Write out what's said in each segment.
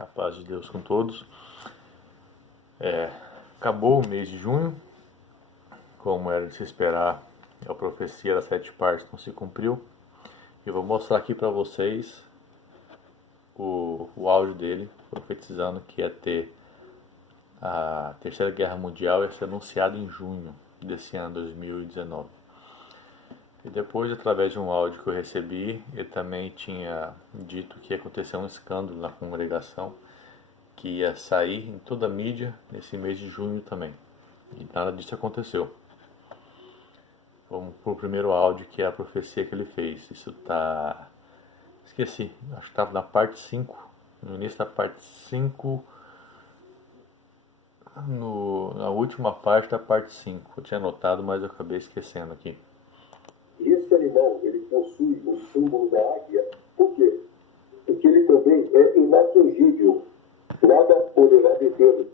A paz de Deus com todos. Acabou o mês de junho, como era de se esperar, a profecia das 7 partes não se cumpriu. Eu vou mostrar aqui para vocês o áudio dele, profetizando que ia ter a Terceira Guerra Mundial, ia ser anunciada em junho desse ano 2019. E depois, através de um áudio que eu recebi, ele também tinha dito que ia acontecer um escândalo na congregação, que ia sair em toda a mídia nesse mês de junho também. E nada disso aconteceu. Vamos pro primeiro áudio, que é a profecia que ele fez. Isso tá... Esqueci, acho que estava na parte 5, no início da parte 5, na última parte da parte 5. Eu tinha anotado, mas eu acabei esquecendo aqui. Esse animal, ele possui o símbolo da águia. Por quê? Porque ele também é inatingível. Nada poderá detê-lo.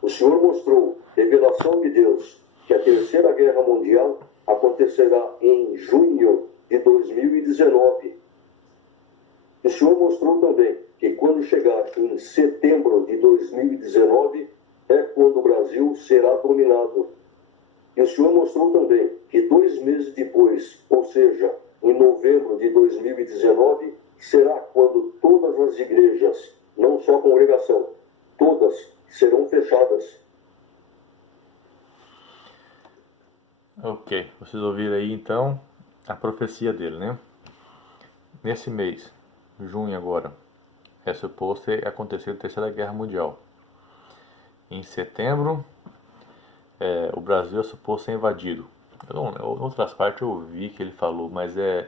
O Senhor mostrou, revelação de Deus, que a Terceira Guerra Mundial acontecerá em junho de 2019. O Senhor mostrou também que quando chegar em setembro de 2019 é quando o Brasil será dominado. E o Senhor mostrou também que 2 meses depois, ou seja, em novembro de 2019, será quando todas as igrejas, não só a congregação, todas serão fechadas. Ok, vocês ouviram aí então a profecia dele, né? Nesse mês, junho agora, é suposto acontecer a Terceira Guerra Mundial. Em setembro, o Brasil é suposto ser invadido. Em outras partes eu vi que ele falou, mas o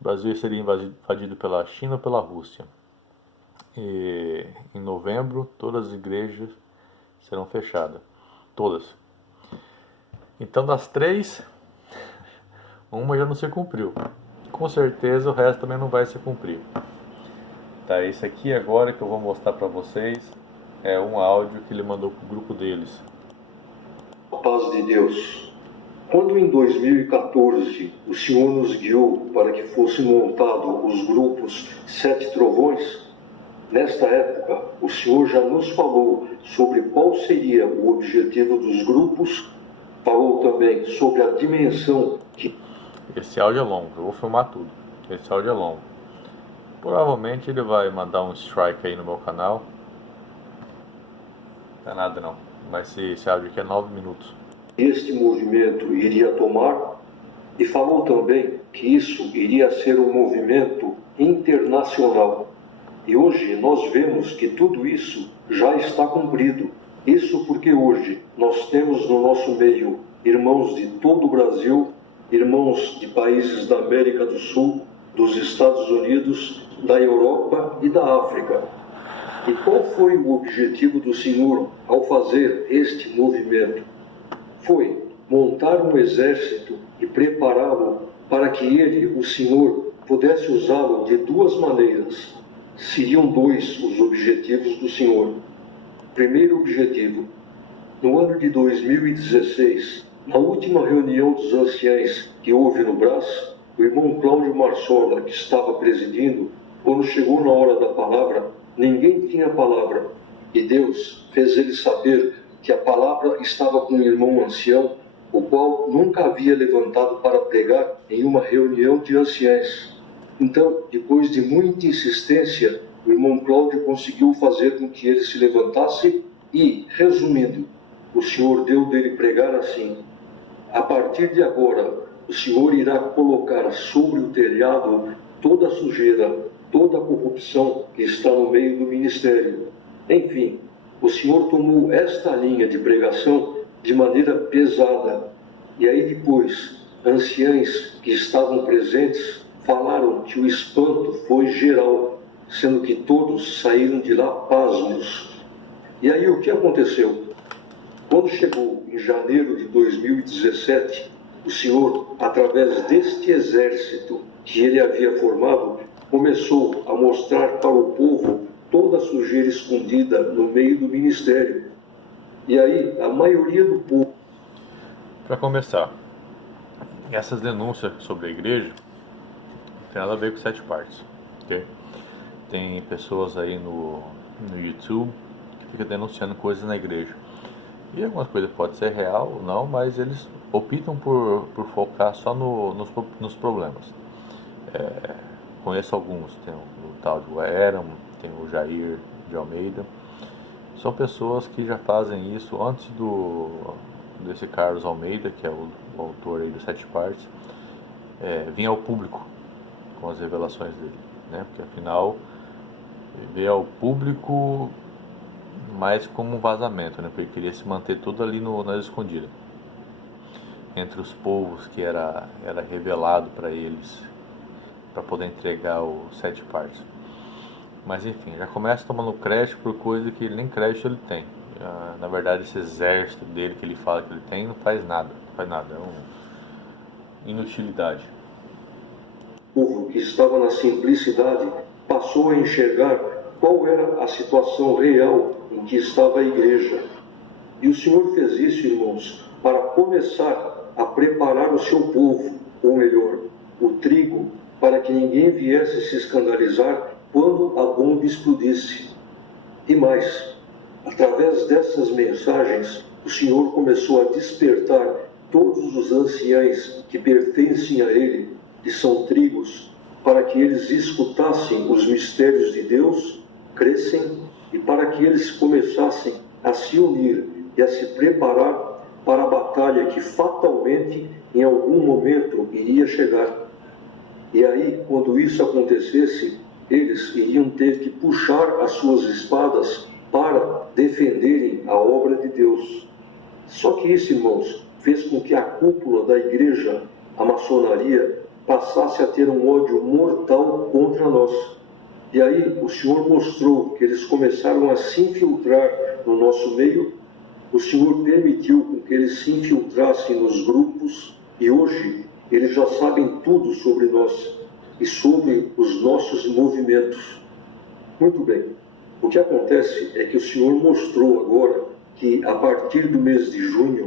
Brasil seria invadido pela China ou pela Rússia. E em novembro, todas as igrejas serão fechadas. Todas. Então, das 3, uma já não se cumpriu. Com certeza o resto também não vai se cumprir. Tá, esse aqui agora que eu vou mostrar para vocês é um áudio que ele mandou pro grupo deles. A paz de Deus. Quando em 2014 o Senhor nos guiou para que fossem montados os grupos 7 Trovões, nesta época o Senhor já nos falou sobre qual seria o objetivo dos grupos, falou também sobre a dimensão que... Esse áudio é longo, eu vou filmar tudo. Esse áudio é longo. Provavelmente ele vai mandar um strike aí no meu canal. Não é nada não, mas esse áudio aqui é 9 minutos. Este movimento iria tomar, e falou também que isso iria ser um movimento internacional. E hoje nós vemos que tudo isso já está cumprido. Isso porque hoje nós temos no nosso meio irmãos de todo o Brasil, irmãos de países da América do Sul, dos Estados Unidos, da Europa e da África. E qual foi o objetivo do Senhor ao fazer este movimento? Foi montar um exército e prepará-lo para que ele, o Senhor, pudesse usá-lo de 2 maneiras. Seriam 2 os objetivos do Senhor. Primeiro objetivo, no ano de 2016, na última reunião dos anciães que houve no Brás, o irmão Cláudio Marsola, que estava presidindo, quando chegou na hora da palavra, ninguém tinha palavra. E Deus fez ele saber que a palavra estava com um irmão ancião, o qual nunca havia levantado para pregar em uma reunião de anciães. Então, depois de muita insistência, o irmão Cláudio conseguiu fazer com que ele se levantasse e, resumindo, o Senhor deu dele pregar assim: a partir de agora, o Senhor irá colocar sobre o telhado toda a sujeira, toda a corrupção que está no meio do ministério. Enfim, o Senhor tomou esta linha de pregação de maneira pesada. E aí depois, anciães que estavam presentes falaram que o espanto foi geral, sendo que todos saíram de lá pasmos. E aí o que aconteceu? Quando chegou em janeiro de 2017, o Senhor, através deste exército que ele havia formado, começou a mostrar para o povo toda a sujeira escondida no meio do ministério. E aí, a maioria do povo... Para começar, essas denúncias sobre a igreja não tem nada a ver com 7 partes, ok? tem pessoas aí no YouTube que ficam denunciando coisas na igreja. E algumas coisas podem ser real ou não, mas eles optam por focar só nos problemas. Conheço alguns, tem o tal do Aaron, tem o Jair de Almeida. São pessoas que já fazem isso antes desse Carlos Almeida, que é o autor aí dos 7 partes, vir ao público com as revelações dele, né? Porque afinal veio ao público mais como um vazamento, né? Porque ele queria se manter tudo ali nas escondidas, entre os povos que era revelado para eles, para poder entregar os 7 partes. Mas enfim, já começa tomando crédito por coisa que nem crédito ele tem. Na verdade, esse exército dele que ele fala que ele tem não faz nada, é uma inutilidade. O povo que estava na simplicidade passou a enxergar qual era a situação real em que estava a igreja. E o Senhor fez isso, irmãos, para começar a preparar o seu povo, ou melhor, o trigo, para que ninguém viesse se escandalizar quando a bomba explodisse. E mais, através dessas mensagens, o Senhor começou a despertar todos os anciães que pertencem a Ele, que são trigos, para que eles escutassem os mistérios de Deus, crescem, e para que eles começassem a se unir e a se preparar para a batalha que fatalmente, em algum momento, iria chegar. E aí, quando isso acontecesse, eles iriam ter que puxar as suas espadas para defenderem a obra de Deus. Só que isso, irmãos, fez com que a cúpula da igreja, a maçonaria, passasse a ter um ódio mortal contra nós. E aí o Senhor mostrou que eles começaram a se infiltrar no nosso meio. O Senhor permitiu com que eles se infiltrassem nos grupos, e hoje eles já sabem tudo sobre nós e sobre os nossos movimentos. Muito bem, o que acontece é que o Senhor mostrou agora que a partir do mês de junho,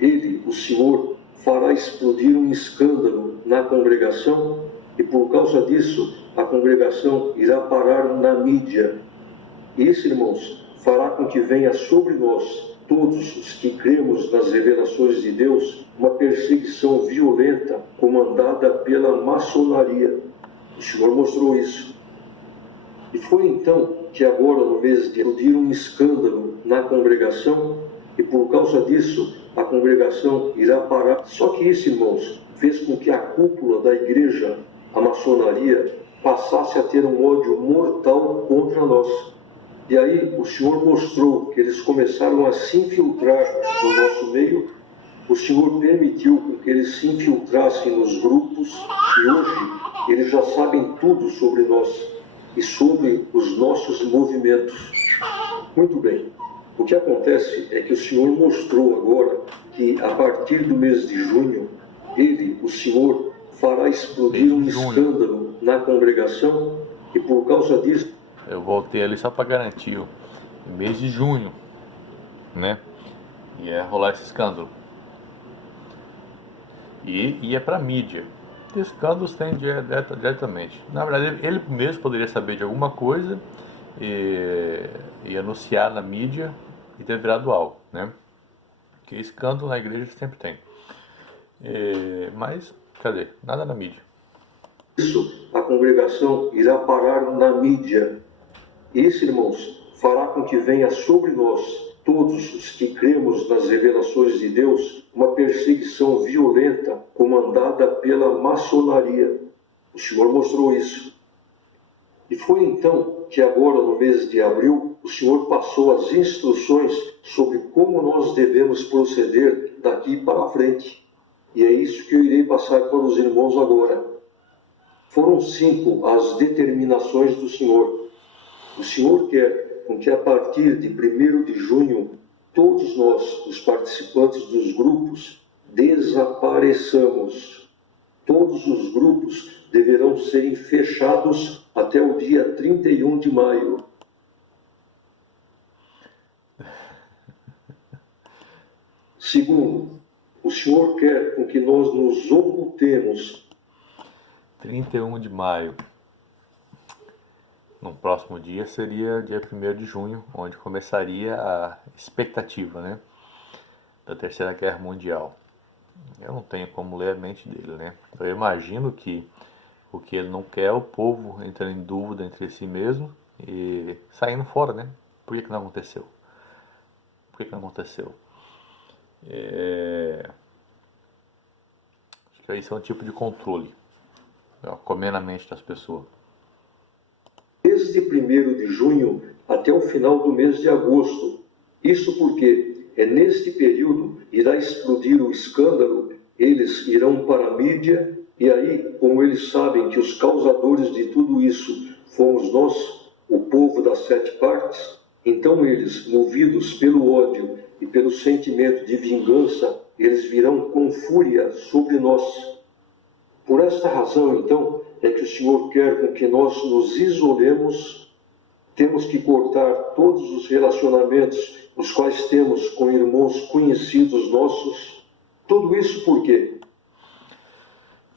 Ele, o Senhor, fará explodir um escândalo na congregação, e por causa disso a congregação irá parar na mídia. Isso, irmãos, fará com que venha sobre nós, todos os que cremos nas revelações de Deus, uma perseguição violenta comandada pela maçonaria. O Senhor mostrou isso. E foi então que agora, no mês de explodir um escândalo na congregação, e por causa disso a congregação irá parar. Só que isso, irmãos, fez com que a cúpula da igreja, a maçonaria, passasse a ter um ódio mortal contra nós. E aí o Senhor mostrou que eles começaram a se infiltrar no nosso meio. O Senhor permitiu que eles se infiltrassem nos grupos, e hoje eles já sabem tudo sobre nós e sobre os nossos movimentos. Muito bem, o que acontece é que o Senhor mostrou agora que a partir do mês de junho, Ele, o Senhor, fará explodir um escândalo na congregação, e por causa disso... Eu voltei ali só para garantir, mês de junho, né? Ia rolar esse escândalo. E ia para mídia. Escândalos tem diretamente. Na verdade, ele mesmo poderia saber de alguma coisa e anunciar na mídia e ter virado alvo, né? Que escândalo na igreja sempre tem. Mas, cadê? Nada na mídia. Isso, a congregação irá parar na mídia. Isso, irmãos, fará com que venha sobre nós, todos os que cremos nas revelações de Deus, uma perseguição violenta comandada pela maçonaria. O Senhor mostrou isso. E foi então que agora, no mês de abril, o Senhor passou as instruções sobre como nós devemos proceder daqui para frente. E é isso que eu irei passar para os irmãos agora. Foram 5 as determinações do Senhor. O Senhor quer com que a partir de 1º de junho, todos nós, os participantes dos grupos, desapareçamos. Todos os grupos deverão serem fechados até o dia 31 de maio. Segundo, o Senhor quer com que nós nos ocultemos. 31 de maio. No próximo dia seria dia 1º de junho, onde começaria a expectativa, né, da Terceira Guerra Mundial. Eu não tenho como ler a mente dele, né? Eu imagino que o que ele não quer é o povo entrando em dúvida entre si mesmo e saindo fora, né? Por que não aconteceu? Por que não aconteceu? Acho que isso é um tipo de controle, comer na mente das pessoas. Desde 1º de junho até o final do mês de agosto. Isso porque é neste período irá explodir o escândalo, eles irão para a mídia, e aí, como eles sabem que os causadores de tudo isso fomos nós, o povo das 7 partes, então eles, movidos pelo ódio e pelo sentimento de vingança, eles virão com fúria sobre nós. Por esta razão, então, é que o Senhor quer com que nós nos isolemos, temos que cortar todos os relacionamentos os quais temos com irmãos conhecidos nossos. Tudo isso por quê?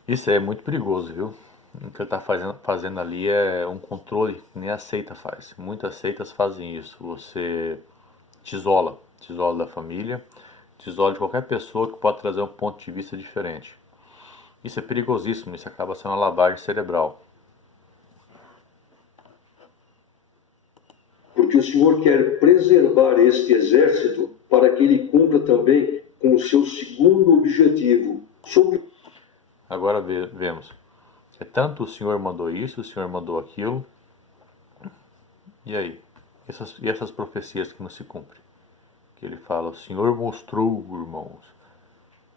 Isso é muito perigoso, viu? O que ele está fazendo ali é um controle que nem a seita faz. Muitas seitas fazem isso. Você te isola da família, te isola de qualquer pessoa que pode trazer um ponto de vista diferente. Isso é perigosíssimo, isso acaba sendo uma lavagem cerebral. Porque o Senhor quer preservar este exército para que ele cumpra também com o seu segundo objetivo. Agora vemos. É tanto o Senhor mandou isso, o Senhor mandou aquilo. E aí? E essas profecias que não se cumprem? Que ele fala, o Senhor mostrou, irmãos.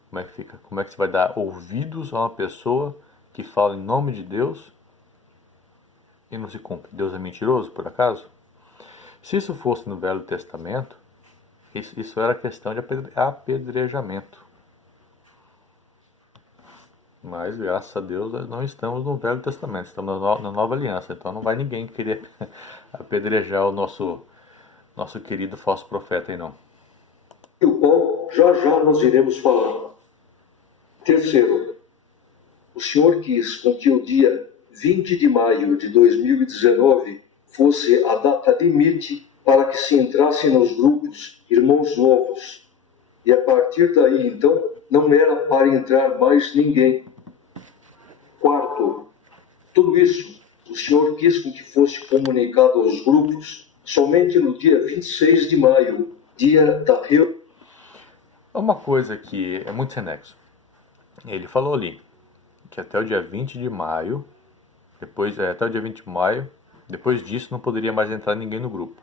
Como é que fica? Como é que você vai dar ouvidos a uma pessoa que fala em nome de Deus e não se cumpre? Deus é mentiroso, por acaso? Se isso fosse no Velho Testamento, isso era questão de apedrejamento. Mas, graças a Deus, nós não estamos no Velho Testamento, estamos na Nova Aliança. Então não vai ninguém querer apedrejar o nosso querido falso profeta aí, não. O qual já nós iremos falar. Terceiro, o Senhor quis com que o dia 20 de maio de 2019 fosse a data limite para que se entrasse nos grupos irmãos novos. E a partir daí, então, não era para entrar mais ninguém. Quarto, tudo isso o Senhor quis com que fosse comunicado aos grupos somente no dia 26 de maio, dia da reunião. É uma coisa que é muito sem nexo. Ele falou ali que até o dia 20 de maio, até o dia 20 de maio, depois disso não poderia mais entrar ninguém no grupo.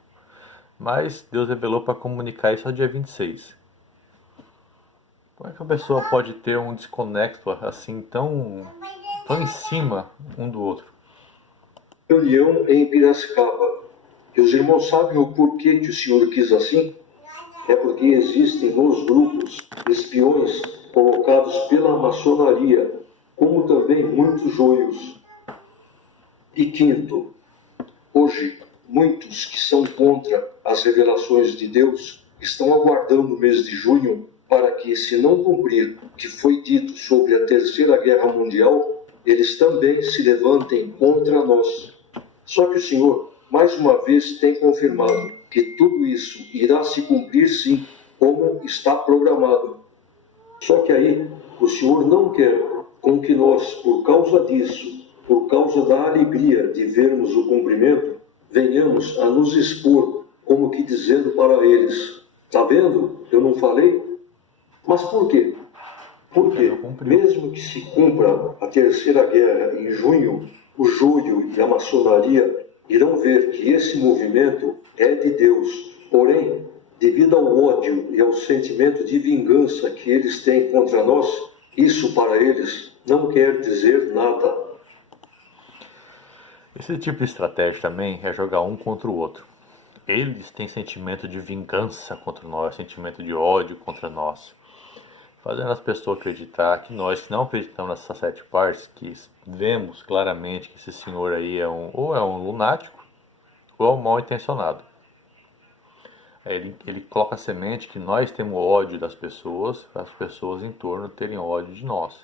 Mas Deus revelou para comunicar isso ao dia 26. Como é que a pessoa pode ter um desconexo assim tão em cima um do outro? Reunião em Piracicaba. E os irmãos sabem o porquê que o Senhor quis assim? É porque existem nos grupos espiões colocados pela maçonaria, como também muitos joios. E quinto, hoje, muitos que são contra as revelações de Deus estão aguardando o mês de junho para que, se não cumprir o que foi dito sobre a Terceira Guerra Mundial, eles também se levantem contra nós. Só que o Senhor, mais uma vez, tem confirmado que tudo isso irá se cumprir sim, como está programado. Só que aí, o Senhor não quer com que nós, por causa disso, por causa da alegria de vermos o cumprimento, venhamos a nos expor, como que dizendo para eles, tá vendo? Eu não falei? Mas por quê? Porque, mesmo que se cumpra a Terceira Guerra em junho, o joio e a maçonaria irão ver que esse movimento é de Deus. Porém, devido ao ódio e ao sentimento de vingança que eles têm contra nós, isso para eles não quer dizer nada. Esse tipo de estratégia também é jogar um contra o outro. Eles têm sentimento de vingança contra nós, sentimento de ódio contra nós, fazendo as pessoas acreditar que nós que não acreditamos nessas 7 partes, que vemos claramente que esse senhor aí ou é um lunático ou é um mal intencionado. Ele coloca a semente que nós temos ódio das pessoas, as pessoas em torno terem ódio de nós.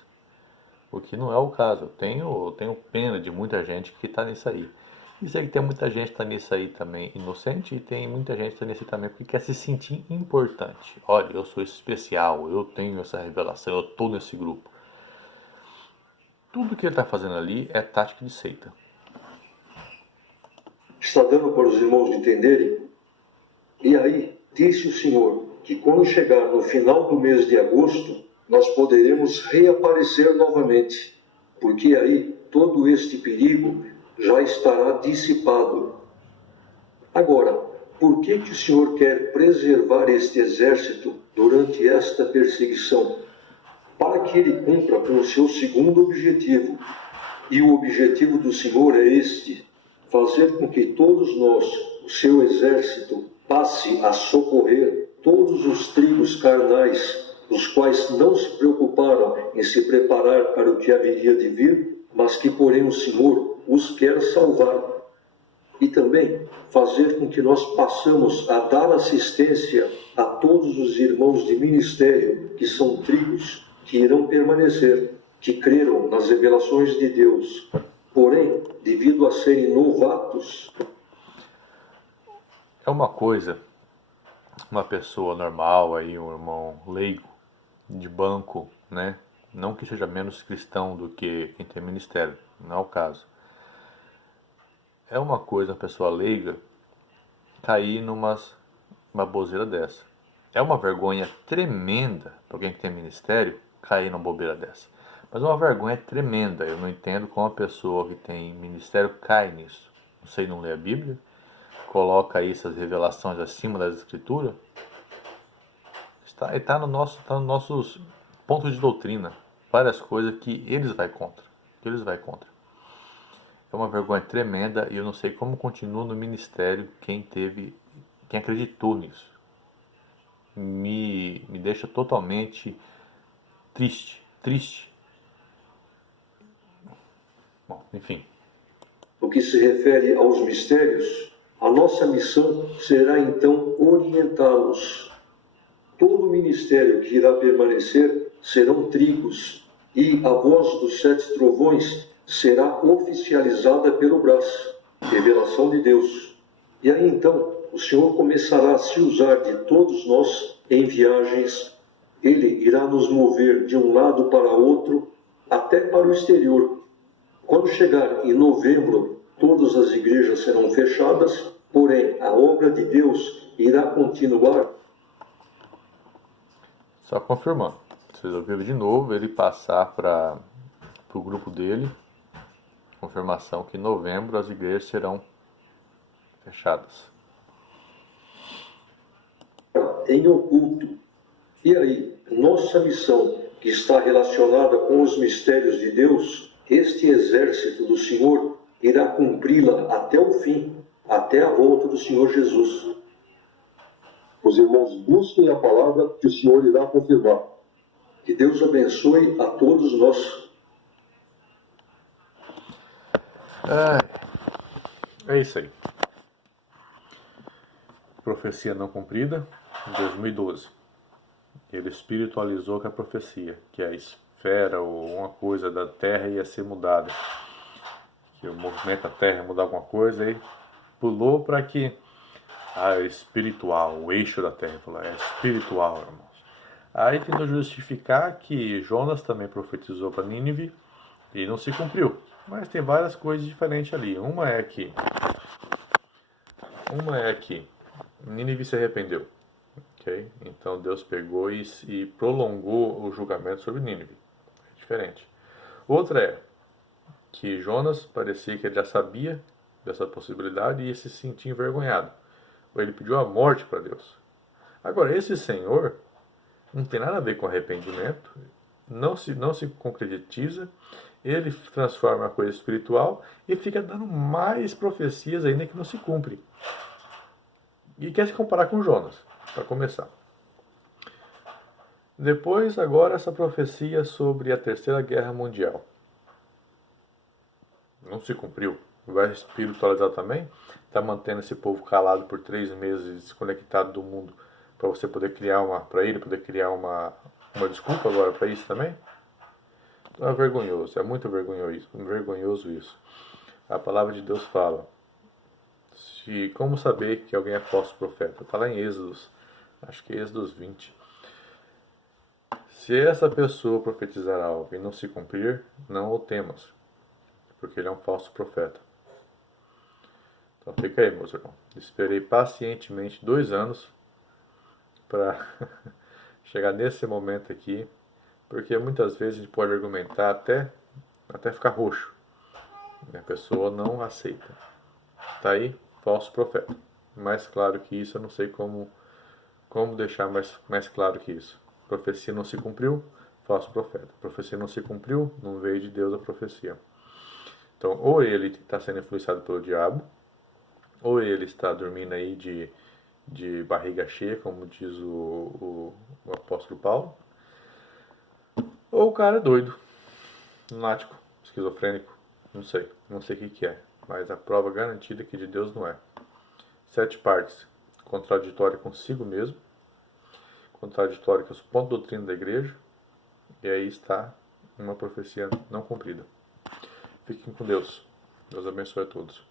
O que não é o caso. Eu tenho pena de muita gente que está nisso aí. E sei que tem muita gente que está nisso aí também inocente e tem muita gente que está nisso aí também porque quer se sentir importante. Olha, eu sou especial, eu tenho essa revelação, eu estou nesse grupo. Tudo que ele está fazendo ali é tática de seita. Está dando para os irmãos entenderem? E aí, disse o Senhor que quando chegar no final do mês de agosto, nós poderemos reaparecer novamente, porque aí todo este perigo já estará dissipado. Agora, por que o Senhor quer preservar este exército durante esta perseguição? Para que ele cumpra com o seu segundo objetivo. E o objetivo do Senhor é este: fazer com que todos nós, o seu exército, passe a socorrer todos os tribos carnais, os quais não se preocuparam em se preparar para o que haveria de vir, mas que, porém, o Senhor os quer salvar. E também fazer com que nós passamos a dar assistência a todos os irmãos de ministério, que são tribos que irão permanecer, que creram nas revelações de Deus, porém, devido a serem novatos. É uma coisa, uma pessoa normal aí, um irmão leigo, de banco, né? Não que seja menos cristão do que quem tem ministério, não é o caso. É uma coisa uma pessoa leiga cair numa bobeira dessa. É uma vergonha tremenda para alguém que tem ministério cair numa bobeira dessa. Mas é uma vergonha tremenda. Eu não entendo como a pessoa que tem ministério cai nisso. Não sei, não lê a Bíblia, coloca aí essas revelações acima das Escrituras. Está no nossos pontos de doutrina. Várias coisas que eles vai contra. É uma vergonha tremenda e eu não sei como continua no ministério quem acreditou nisso. Me deixa totalmente triste. Bom, enfim. No que se refere aos mistérios, a nossa missão será então orientá-los. Todo o ministério que irá permanecer serão tribos, e a voz dos 7 trovões será oficializada pelo braço, revelação de Deus. E aí então o Senhor começará a se usar de todos nós em viagens. Ele irá nos mover de um lado para outro, até para o exterior. Quando chegar em novembro, todas as igrejas serão fechadas, porém a obra de Deus irá continuar. Só confirmando. Vocês ouviram de novo ele passar para o grupo dele. Confirmação que em novembro as igrejas serão fechadas. Em oculto. E aí, nossa missão, que está relacionada com os mistérios de Deus, este exército do Senhor irá cumpri-la até o fim, até a volta do Senhor Jesus. Os irmãos busquem a palavra que o Senhor irá confirmar. Que Deus abençoe a todos nós. É isso aí. Profecia não cumprida, em 2012. Ele espiritualizou com a profecia, que a esfera ou uma coisa da Terra ia ser mudada. Que o movimento da Terra ia mudar alguma coisa, e pulou para que espiritual, o eixo da Terra, falou, é espiritual, irmãos. Aí tentou justificar que Jonas também profetizou para Nínive e não se cumpriu. Mas tem várias coisas diferentes ali. Uma é que Nínive se arrependeu. Okay? Então Deus pegou e prolongou o julgamento sobre Nínive. É diferente. Outra é que Jonas parecia que ele já sabia dessa possibilidade e se sentia envergonhado. Ou ele pediu a morte para Deus. Agora, esse Senhor não tem nada a ver com arrependimento, não se concretiza, ele transforma a coisa espiritual e fica dando mais profecias ainda que não se cumprem. E quer se comparar com Jonas, para começar. Depois, agora, essa profecia sobre a Terceira Guerra Mundial. Não se cumpriu. Vai espiritualizar também? Está mantendo esse povo calado por 3 meses, desconectado do mundo, para você poder criar uma desculpa agora para isso também? Então é vergonhoso, é muito vergonhoso isso. A palavra de Deus fala de como saber que alguém é falso profeta. Está lá em Êxodos, acho que é Êxodos 20. Se essa pessoa profetizar algo e não se cumprir, não o temas, porque ele é um falso profeta. Então fica aí, meus irmãos. Esperei pacientemente 2 anos para chegar nesse momento aqui, porque muitas vezes a gente pode argumentar até ficar roxo. A pessoa não aceita. Tá aí, falso profeta. Mais claro que isso, eu não sei como deixar mais claro que isso. Profecia não se cumpriu, falso profeta. Profecia não se cumpriu, não veio de Deus a profecia. Então, ou ele está sendo influenciado pelo diabo, ou ele está dormindo aí de barriga cheia, como diz o apóstolo Paulo, ou o cara é doido, lunático, esquizofrênico, não sei o que é, mas a prova garantida é que de Deus não é. 7 partes, contraditório consigo mesmo, contraditório com os pontos de doutrina da igreja, e aí está uma profecia não cumprida. Fiquem com Deus. Deus abençoe a todos.